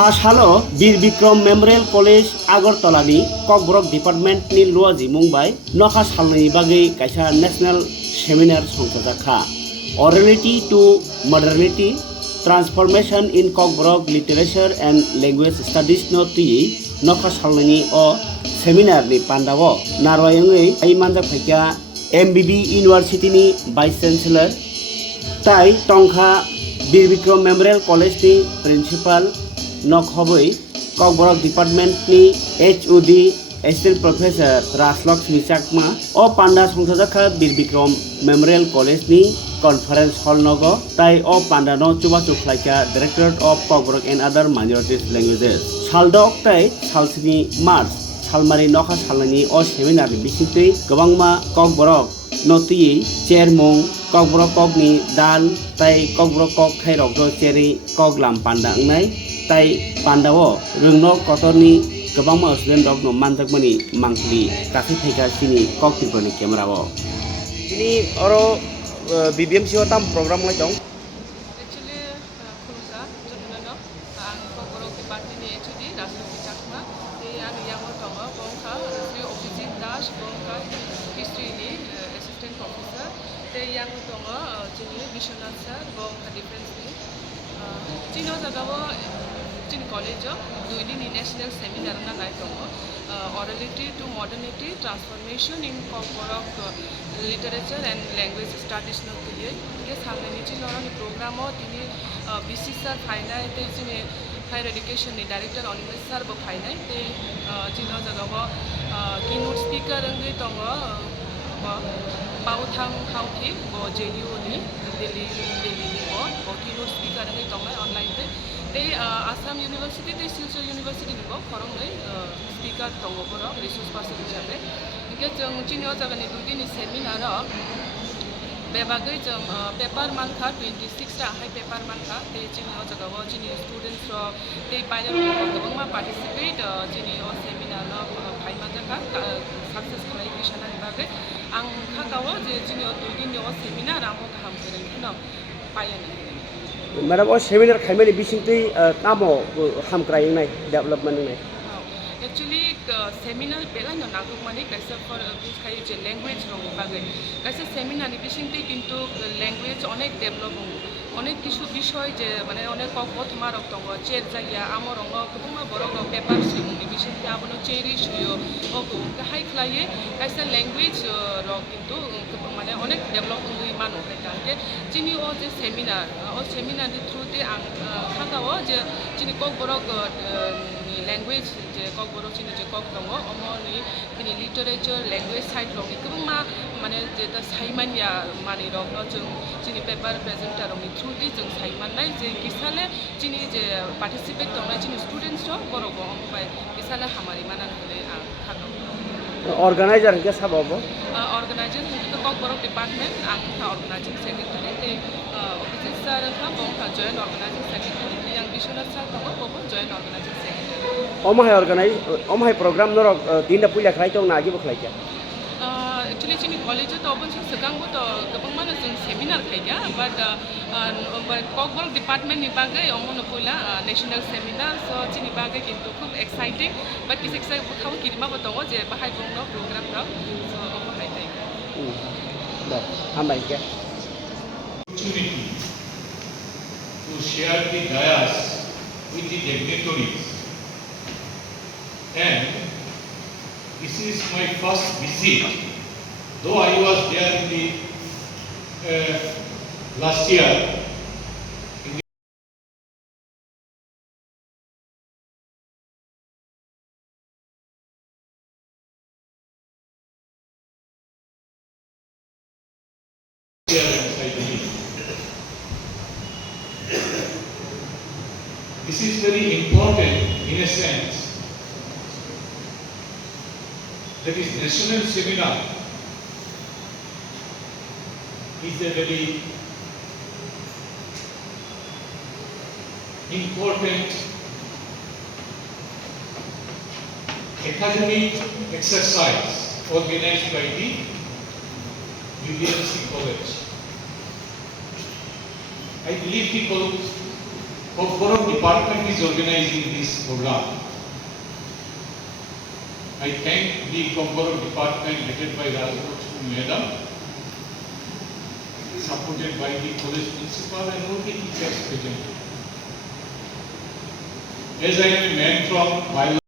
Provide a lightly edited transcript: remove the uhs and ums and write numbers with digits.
हालो Bir Bikram memorial college आगरतलानि ककबरक डिपार्टमेंटनि लुआजि मुंबाय नखा सालनि बागै कायसा नेशनल सेमिनार संजाखा orality to modernity transformation in Kokborok literature and language studies नो तुई नखा सालनि ओ सेमिनार नि पांडावो नारवायंगै आई मानजा फाइका एमबीबी यूनिवर्सिटी नि वाइस चांसलर ताई टंखा बीर विक्रम मेमोरियल कलेज नि प्रिंसिपल नखबै ककबरक डिपार्टमेंट नि HOD assistant professor Rajlakshmi Chakma ओ पांडा संसाजाखा बीर विक्रम मेमोरियल कलेज नि कॉन्फ्रेंस हॉल नगो ताई ओ पांडा नो चुबाचु फ्लाइका directorate of Kokborok and other minorities languages सालदक ताई सालसिनि मार्च सालमारि नखा सालनि ओ सेमिनार बिसितै गोबांमा ककबरक नोतुयै चेयरमंग ककबरक ककनि दान ताई ककबरक कक खायरक चेरि ककलाम पांडा अंगनाय ताई पांडावो रोंनो कतरनि गोबांमा स्टुडेंट रक नो मानजाकमानि मांखलि कासै फैगा सिनि ककटिरफोरनि केमेराव दिनै अरो बीबीएमसी ओ ताम प्रोग्राम लाई दं एक्चुअली खुलुमसा जन्मनो आं ककबरक डिपार्टमेंटनि एचओडी राजलक्ष्मी चाकमा आं यावो दङ बंखा श्री अभिजित दास बंखा हिस्ट्रीनि एसिस्टेंट प्रोफेसर यावो दङ जोंनि बिश्वनाथ सर बंखा डिफेंसनि चिनो जागावो चिन कॉलेजो दुइदिननि नेशनल सेमिनार नालाय दङ orality to modernity transformation in Kokborok literature and language studies नो तुयै के सामने चिनोरनि प्रोग्रामो दिनै बीसी सर फाइनाय ते जोंनि हायर एडुकेशन नि डायरेक्टर अनिमेश सर बो फाइनाय ते चिनो जागावो कीनोट स्पीकर अंगै दङ बाउथां हाउथि बो जेडीओ नि दिल्ली नि बो कीनोट स्पीकर अंगै दङ ऑनलाइन ते आसाम यूनिवर्सिटी ते सिलचर यूनिवर्सिटी नि बो खरंनै स्पीकर दङ बरो रिसोर्स पर्सन हिसाबै इनके जों चिनो जागानि दुदिननि सेमिनार बेबागै जों पेपर मानखा 26 टा हाय पेपर मानखा ते चिनो जागाव चिनि स्टूडेंट्स ते बायनो गोबांमा पार्टिसिपेट चिनि ओ सेमिनार फाइमा जाका सक्सेस खालामनायनि बागै आं खागावो जे चिनि ओ दुदिननि ओ सेमिनार आमो गाहाम गोरोंखिनो पायनो मैडम ओ सेमिनार खायमानि बिसिंतै कामो हामक्रायनाय डेभलपमेंट नाय एक्चुअली सेमिनार बेलायनो नागो माने कैसे फॉर बिखाय जे लैंग्वेज रंग बागै कैसे सेमिनार बिसिंतै किन्तु लैंग्वेज अनेक डेभलप अनेक किछु विषय जे माने अनेक ककबथमा रक दङ चेर जायगा आमो रंग गोबां बरक पेपर सिमुनि बिसिंतै आबनो चेरि सुयो ओको हाय खलाये कैसे लैंग्वेज रक किन्तु माने अनेक डेभलप होई मानो हैता के चिनि ओ जे सेमिनार ओ सेमिनार नि थ्रु ते आं खागावो जे चिनि ककबरक लैंग्वेज जे ककबरक चिनि जे कक दङ अमनि बिनि लिटरेचर लैंग्वेज साइड रक गोबांमा माने जे दा साइमानिया माने रक जों चिनि पेपर प्रेजेंटर रक थ्रु दि जों साइमाननाय जे किसाले चिनि जे पार्टिसिपेट दंनाय चिनि स्टूडेंट्स रक बरक ओमफ्राय किसाले हामारि मानान होले आं खागावो ऑर्गेनाइजर के साबाबो ऑर्गेनाइजर तो ककबरक डिपार्टमेंट आं ऑर्गेनाइजिंग सेक्रेटरी ते अफिसर सर का बंखा जॉइंट ऑर्गेनाइजिंग सेक्रेटरी आं विश्वनाथ सर का बो जॉइंट ऑर्गेनाइजिंग सेक्रेटरी ओमाहाय प्रोग्राम नरक दिन पुला खाय तो नागी बखलाय क्या एक्चुअली चिनि कॉलेज तो अपन सगांगो तो गोबां माने जों सेमिनार खायगा बाट ककबरक डिपार्टमेंट नि बागै अमनो पुला नेशनल सेमिनार सो चिनि बागै किन्तु खूब एक्साइटिंग बाट किस एक्साइट खाव किरिमा बतंग जे बाहाय बंनो प्रोग्राम रा सो अमहाय थायगा हामबाय के to share the dais with the dignitaries, and this is my first visit, though I was there in the last year. This is very important in a sense. That is, national seminar is a very important academic exercise organized by the Bbmc College. I believe the Kokborok department is organizing this program. I thank the Kokborok department headed by Rajlakshmi Madam, supported by the college principal and all the teachers present. As I am a man from